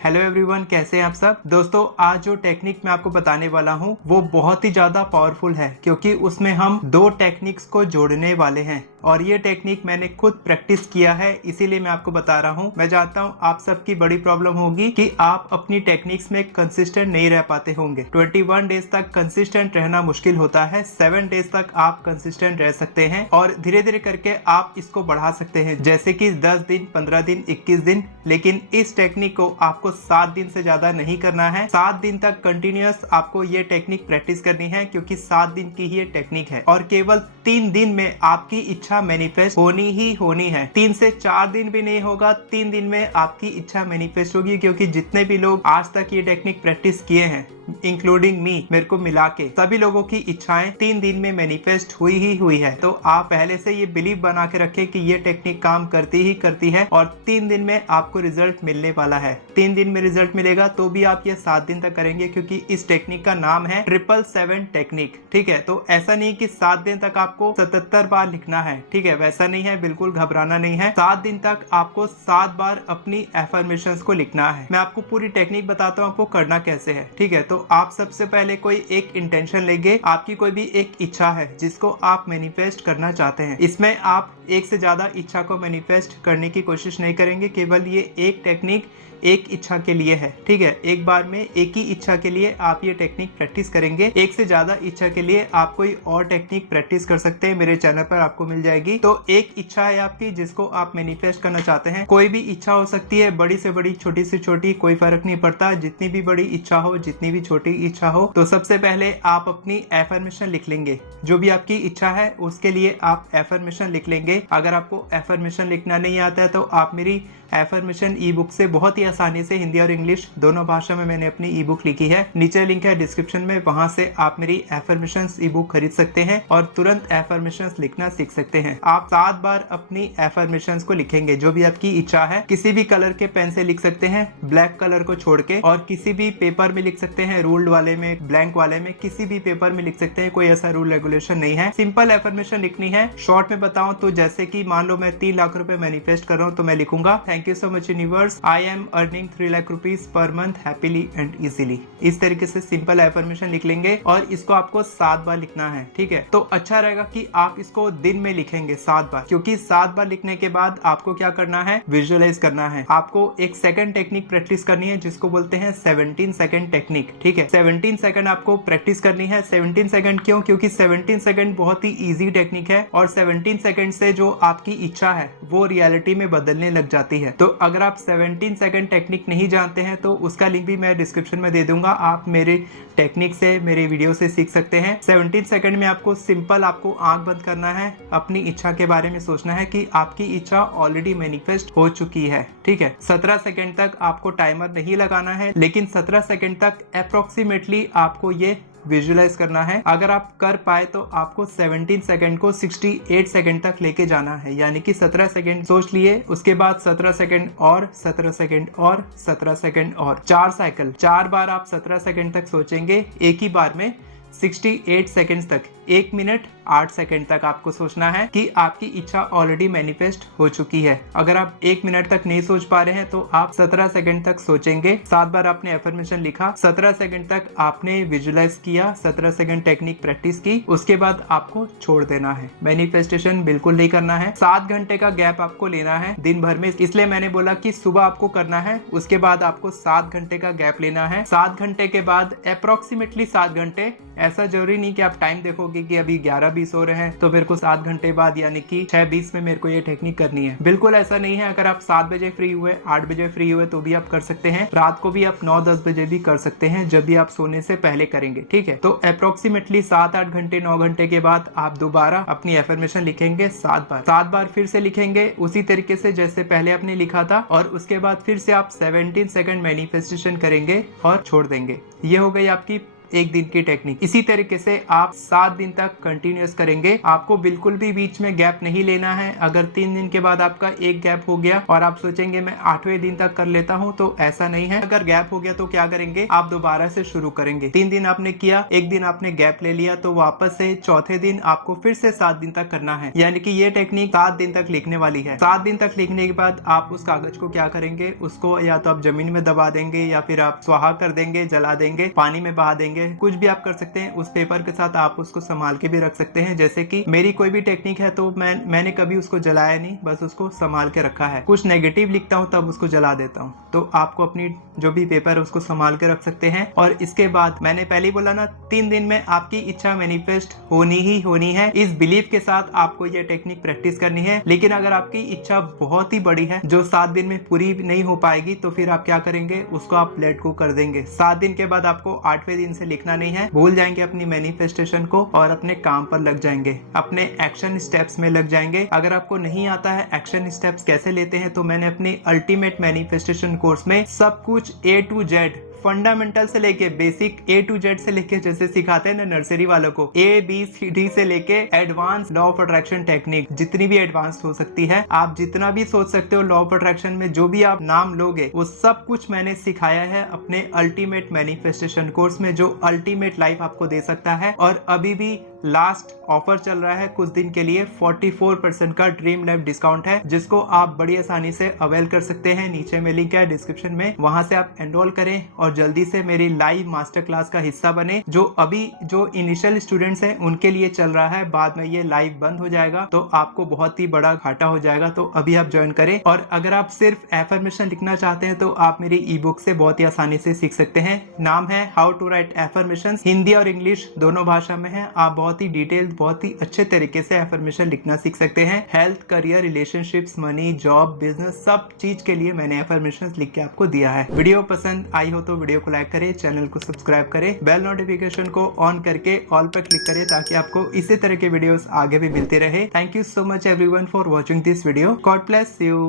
Hello everyone, कैसे हैं आप सब। दोस्तों, आज जो टेक्निक मैं आपको बताने वाला हूं वो बहुत ही ज्यादा पावरफुल है क्योंकि उसमें हम दो टेक्निक्स को जोड़ने वाले हैं और ये टेक्निक मैंने खुद प्रैक्टिस किया है, इसीलिए मैं आपको बता रहा हूं। मैं जानता हूं आप सबकी बड़ी प्रॉब्लम होगी कि आप अपनी टेक्निक्स में कंसिस्टेंट नहीं रह पाते होंगे। 21 डेज तक कंसिस्टेंट रहना मुश्किल होता है, 7 डेज तक आप कंसिस्टेंट रह सकते हैं और धीरे धीरे करके आप इसको बढ़ा सकते हैं, जैसे कि 10 दिन, 15 दिन, 21 दिन। लेकिन इस टेक्निक को आपको 7 दिन से ज्यादा नहीं करना है। 7 दिन तक कंटिन्यूअस आपको ये टेक्निक प्रैक्टिस करनी है क्योंकि 7 दिन की ये टेक्निक है और केवल 3 दिन में आपकी इच्छा मैनिफेस्ट होनी ही होनी है। 3 से 4 दिन भी नहीं होगा, 3 दिन में आपकी इच्छा मैनिफेस्ट होगी क्योंकि जितने भी लोग आज तक ये टेक्निक प्रैक्टिस किए हैं, इंक्लूडिंग मी, मेरे को मिला के सभी लोगों की इच्छाएं 3 दिन में मैनिफेस्ट हुई ही हुई है। तो आप पहले से ये बिलीव बना के रखें कि ये टेक्निक काम करती ही करती है और 3 दिन में आपको रिजल्ट मिलने वाला है। 3 दिन में रिजल्ट मिलेगा तो भी आप ये 7 दिन तक करेंगे क्योंकि इस टेक्निक का नाम है 777 टेक्निक। ठीक है, तो ऐसा नहीं कि 7 दिन तक आपको 77 बार लिखना है। ठीक है, वैसा नहीं है, बिल्कुल घबराना नहीं है। 7 दिन तक आपको 7 बार अपनी एफर्मेशंस को लिखना है। मैं आपको पूरी टेक्निक बताता हूँ आपको करना कैसे है। ठीक है, तो आप सबसे पहले कोई एक इंटेंशन लेंगे। आपकी कोई भी एक इच्छा है जिसको आप मैनिफेस्ट करना चाहते हैं। इसमें आप एक से ज्यादा इच्छा को मैनिफेस्ट करने की कोशिश नहीं करेंगे, केवल ये एक टेक्निक एक इच्छा के लिए है। ठीक है, एक बार में एक ही इच्छा के लिए आप ये टेक्निक प्रैक्टिस करेंगे। एक से ज्यादा इच्छा के लिए आप कोई और टेक्निक प्रैक्टिस कर सकते हैं, मेरे चैनल पर आपको मिल जाएगी। तो एक इच्छा है आपकी जिसको आप मैनिफेस्ट करना चाहते हैं। कोई भी इच्छा हो सकती है, बड़ी से बड़ी, छोटी से छोटी, कोई फर्क नहीं पड़ता। जितनी भी बड़ी इच्छा हो, जितनी भी छोटी इच्छा हो। तो सबसे पहले आप अपनी एफर्मेशन लिख लेंगे। जो भी आपकी इच्छा है उसके लिए आप एफर्मेशन लिख लेंगे। अगर आपको एफर्मेशन लिखना नहीं आता है तो आप मेरी एफर्मेशन ई बुक से बहुत ही आसानी से हिंदी और इंग्लिश दोनों भाषा में मैंने अपनी ई बुक लिखी है। नीचे लिंक है डिस्क्रिप्शन में, वहां से आप मेरी एफर्मेशंस ई बुक खरीद सकते हैं और तुरंत एफर्मेशंस लिखना सीख सकते हैं। आप 7 बार अपनी एफर्मेशंस को लिखेंगे, जो भी आपकी इच्छा है। किसी भी कलर के पेन से लिख सकते हैं, ब्लैक कलर को छोड़ के, और किसी भी पेपर में लिख सकते हैं, रूल्ड वाले में, ब्लैंक वाले में, किसी भी पेपर में लिख सकते हैं। कोई ऐसा रूल रेगुलेशन नहीं है। सिंपल एफर्मेशन लिखनी है। शॉर्ट में बताऊं तो जैसे कि मान लो मैं 3 लाख रुपए मैनिफेस्ट कर रहा हूं तो मैं लिखूंगा, thank you so much universe, I am earning 3 lakh rupees per month happily and easily. इस तरीके से सिंपल एफर्मेशन लिख लेंगे और इसको आपको 7 बार लिखना है। ठीक है, तो अच्छा रहेगा कि आप इसको दिन में लिखेंगे 7 बार, क्योंकि 7 बार लिखने के बाद आपको क्या करना है, विजुअलाइज करना है। आपको एक सेकंड टेक्निक प्रैक्टिस करनी है जिसको बोलते हैं 17 सेकंड टेक्निक। ठीक है, 17 सेकंड आपको प्रैक्टिस करनी है। 17 सेकंड क्यों? क्योंकि 17 सेकंड बहुत ही इजी टेक्निक है और 17 सेकंड से जो आपकी इच्छा है वो रियलिटी में बदलने लग जाती है। तो अगर आप 17 सेकंड टेक्निक नहीं जानते हैं तो उसका लिंक भी मैं डिस्क्रिप्शन में दे दूंगा। आप मेरे टेक्निक से, मेरे वीडियो से सीख सकते हैं। 17 सेकंड में आपको सिंपल आपको आंख बंद करना है, अपनी इच्छा के बारे में सोचना है कि आपकी इच्छा ऑलरेडी मैनिफेस्ट हो चुकी है। ठीक है, 17 सेकंड तक आपको टाइमर नहीं लगाना है, लेकिन 17 सेकंड तक अप्रोक्सीमेटली आपको ये विजुअलाइज करना है। अगर आप कर पाए तो आपको 17 सेकंड को 68 सेकंड तक लेके जाना है, यानी कि 17 सेकंड सोच लिए, उसके बाद 17 सेकंड और 17 सेकंड और 17 सेकंड और 4 साइकिल, 4 बार आप 17 सेकंड तक सोचेंगे एक ही बार में। 68 सेकंड्स तक, 1 मिनट 8 सेकंड तक आपको सोचना है कि आपकी इच्छा ऑलरेडी मैनिफेस्ट हो चुकी है। अगर आप 1 मिनट तक नहीं सोच पा रहे हैं तो आप 17 सेकंड तक सोचेंगे। 7 बार आपने एफर्मेशन लिखा, 17 सेकंड तक आपने विजुअलाइज किया, 17 सेकंड टेक्निक प्रैक्टिस की, उसके बाद आपको छोड़ देना है। मैनिफेस्टेशन बिल्कुल नहीं करना है। 7 घंटे का गैप आपको लेना है दिन भर में, इसलिए मैंने बोला कि सुबह आपको करना है, उसके बाद आपको 7 घंटे का गैप लेना है। 7 घंटे के बाद अप्रोक्सीमेटली 7 घंटे, ऐसा जरूरी नहीं कि आप टाइम देखोगे कि अभी 11:20 हो रहे हैं तो मेरे को 7 घंटे बाद यानी कि 6:20 में मेरे को ये टेक्निक करनी है। बिल्कुल ऐसा नहीं है। अगर आप 7 बजे फ्री हुए, 8 बजे फ्री हुए तो भी आप कर सकते हैं। रात को भी आप 9-10 बजे भी कर सकते हैं, जब भी आप सोने से पहले करेंगे। ठीक है, तो अप्रोक्सीमेटली 7-8 घंटे, 9 घंटे के बाद आप दोबारा अपनी एफर्मेशन लिखेंगे 7 बार। 7 बार फिर से लिखेंगे उसी तरीके से जैसे पहले आपने लिखा था और उसके बाद फिर से आप 17 सेकंड मैनिफेस्टेशन करेंगे और छोड़ देंगे। ये हो गई आपकी 1 दिन की टेक्निक। इसी तरीके से आप 7 दिन तक कंटिन्यूस करेंगे। आपको बिल्कुल भी बीच में गैप नहीं लेना है। अगर 3 दिन के बाद आपका एक गैप हो गया और आप सोचेंगे मैं 8वें दिन तक कर लेता हूँ, तो ऐसा नहीं है। अगर गैप हो गया तो क्या करेंगे, आप दोबारा से शुरू करेंगे। 3 दिन आपने किया, एक दिन आपने गैप ले लिया, तो वापस से चौथे दिन आपको फिर से 7 दिन तक करना है। यानी कि ये टेक्निक 7 दिन तक लिखने वाली है। 7 दिन तक लिखने के बाद आप उस कागज को क्या करेंगे, उसको या तो आप जमीन में दबा देंगे या फिर आप स्वाहा कर देंगे, जला देंगे, पानी में बहा देंगे, कुछ भी आप कर सकते हैं। उस पेपर के साथ आप उसको संभाल के भी रख सकते हैं। जैसे कि मेरी कोई भी टेक्निक है तो मैंने कभी उसको जलाया नहीं, बस उसको संभाल के रखा है। कुछ नेगेटिव लिखता हूँ तब उसको जला देता हूँ। तो आपको अपनी जो भी पेपर है उसको संभाल के रख सकते हैं। और इसके बाद मैंने पहले ही बोला ना, 3 दिन में आपकी इच्छा मैनिफेस्ट होनी ही होनी है। इस बिलीफ के साथ आपको ये टेक्निक प्रैक्टिस करनी है। लेकिन अगर आपकी इच्छा बहुत ही बड़ी है जो 7 दिन में पूरी नहीं हो पाएगी, तो फिर आप क्या करेंगे, उसको आप लेट गो कर देंगे। 7 दिन के बाद आपको 8वें दिन से लिखना नहीं है। भूल जाएंगे अपनी मैनिफेस्टेशन को और अपने काम पर लग जाएंगे, अपने एक्शन स्टेप्स में लग जाएंगे। अगर आपको नहीं आता है एक्शन स्टेप्स कैसे लेते हैं, तो मैंने अपनी अल्टीमेट मैनिफेस्टेशन कोर्स में सब कुछ A to Z फंडामेंटल से लेके बेसिक A to Z से लेके, जैसे सिखाते हैं ना नर्सरी वालों को, ABCD से लेके advance law of attraction technique, जितनी भी एडवांस हो सकती है, आप जितना भी सोच सकते हो लॉ ऑफ अट्रैक्शन में जो भी आप नाम लोगे, वो सब कुछ मैंने सिखाया है अपने अल्टीमेट मैनिफेस्टेशन कोर्स में, जो अल्टीमेट लाइफ आपको दे सकता है। और अभी भी लास्ट ऑफर चल रहा है कुछ दिन के लिए, 44% का ड्रीम लाइफ डिस्काउंट है, जिसको आप बड़ी आसानी से अवेल कर सकते हैं। नीचे में लिंक है डिस्क्रिप्शन में, वहां से आप एनरोल करें और जल्दी से मेरी लाइव मास्टर क्लास का हिस्सा बने। जो अभी जो इनिशियल स्टूडेंट्स हैं उनके लिए चल रहा है, बाद में ये लाइव बंद हो जाएगा तो आपको बहुत ही बड़ा घाटा हो जाएगा। तो अभी आप ज्वाइन करें। और अगर आप सिर्फ एफर्मेशन लिखना चाहते हैं तो आप मेरी ई बुक से बहुत ही आसानी से सीख सकते हैं। नाम है how to write affirmation, Hindi और इंग्लिश दोनों भाषा में है। आप बहुत ही डिटेल, बहुत ही अच्छे तरीके से एफर्मेशन लिखना सीख सकते हैं। Health, career, relationships, money, job, business, सब चीज के लिए मैंने एफर्मेशन लिख के आपको दिया है। वीडियो पसंद आई हो तो वीडियो को लाइक करें, चैनल को सब्सक्राइब करें, बेल नोटिफिकेशन को ऑन करके ऑल पर क्लिक करें ताकि आपको इसी तरह के वीडियोस आगे भी मिलते रहे। Thank you so much everyone for watching this video. God bless you.